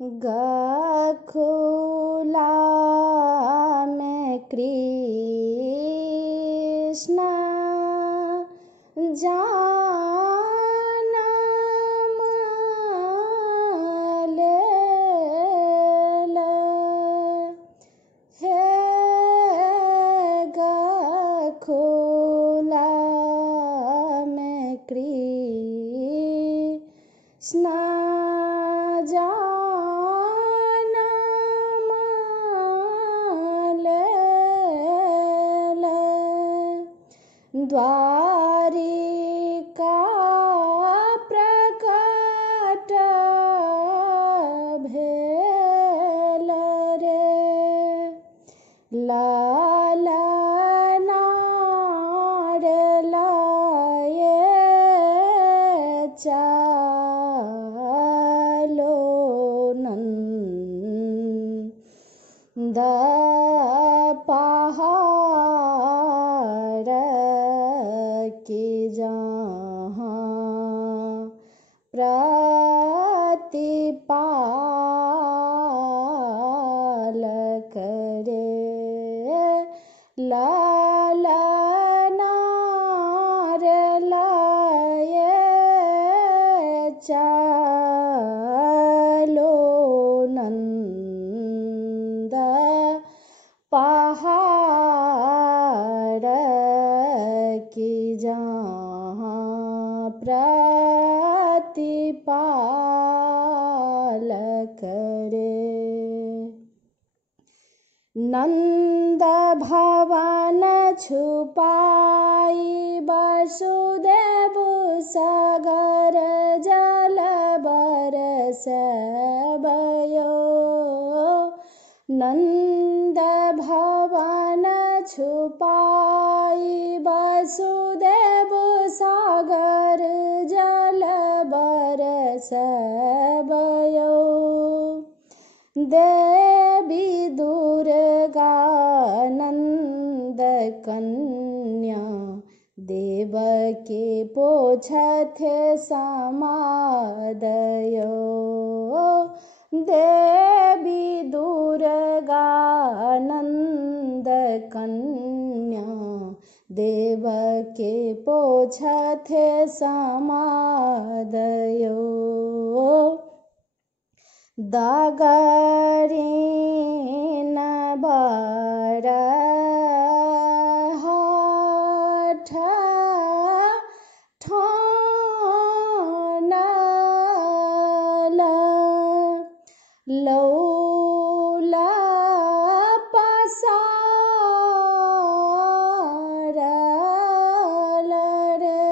गखुला में कृष्ण जानम लेल। हे गखुला में कृष्ण जानम लेल। द्वारिका प्रकट भेल रे। लालना रे लाए चालो नंद पहाड़ की जहाँ प्रतिपालक रे। लालना रे लाए चालो नंद पहाड़ की जहाँ प्रतिपालक रे। नंद भवन छुपाई वसुदेव सागर जल बरसबयो। नंद भवन छुपाई वसुदेव सागर जल बरसबयो। देवी दुर्गा नंद कन्या देवकी पोछथे समादयो। देवी दुर्गा नंद कन्या देवकी पोछथे समादयो। दागरीन बरहठ ठानल। लौला पसारल रे।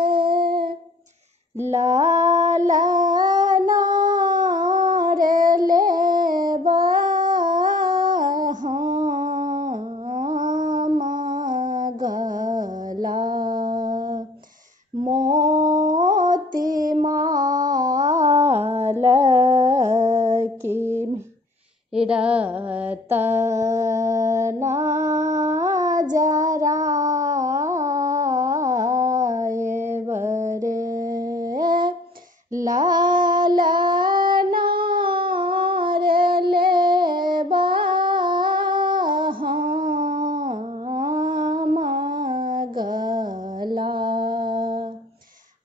लालना रे लेबा हम गला मोती माल की रतना जराए बरे। लालना रे लेबा हम गला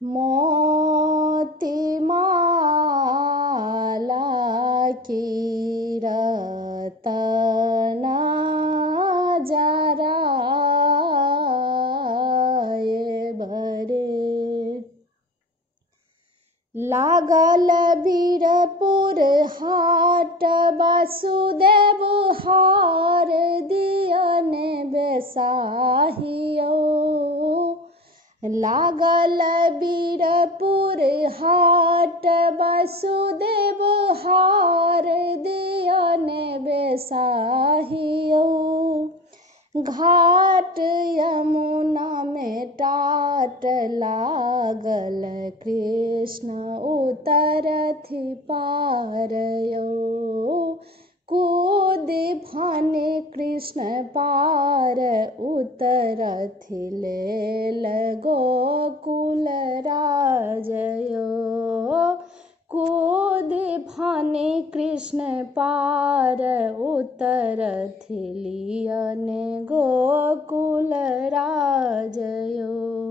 मोती माला की रतना जराए बरे। लागल वीरपुर हाट वसुदेव हार दियन बेसाहियो। लागल वीरपुर हाट वसुदेव हार दियन बेसाहियो। घाट यमुना में टाट लागल कृष्ण उतरथि पारयो। कूदि फाने कृष्ण पार उतरथि लेल गोकुल राजयो। कूदि भाने कृष्ण पार उतरथिलियन गोकुल राजयो।